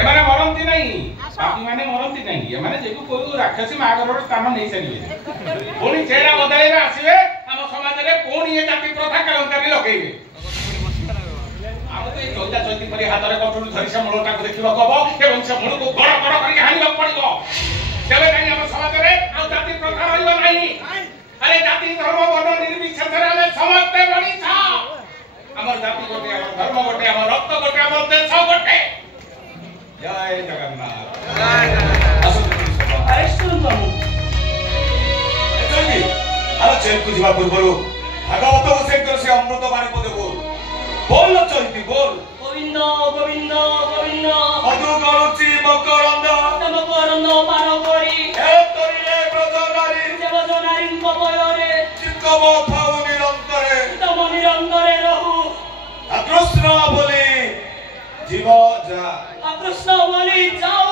एमाने मरंती नहीं बाकी माने मरंती नहीं एमाने जेकु कोई राक्षसी मागरर स्थान नै सरिवे कोनी चेहरा बदलाइबे आसीबे हम समाज रे कोनी ए जाति प्रथा कलंकारी लगेइबे हम तो चौदा चौती परि हाथ रे कठोर धरि से मूलटा को देखिबा कहबो एवं से मूल को बड़ बड़ करी हानिबा पड़िबो तबे काई हम समाज रे आ जाति प्रथा रहिबो नाही अरे जाति धर्म वर्ण निर्विशेष रे हम समस्त बणी था हमर जाति गोटे हमर धर्म गोटे हमर रक्त गोटे हमर देश गोटे जय जगन्नाथ जय जगन्नाथ अरे सुन बाबू एतकी आरो चेक को जीवा पूर्वरु भागवत को शेखर से अमृत वाणी को देखो बोल चलती बोल गोविंद गोविंद गोविंद मधु गरुचि मकरंद मकरंद पान करी हे तोरिले ब्रजनारी देवजनारी कबयरे चित्तव थाउ निरंतरे तम निरंतरे रहू कृष्ण बोले जीव जा कृष्ण बोली जाओ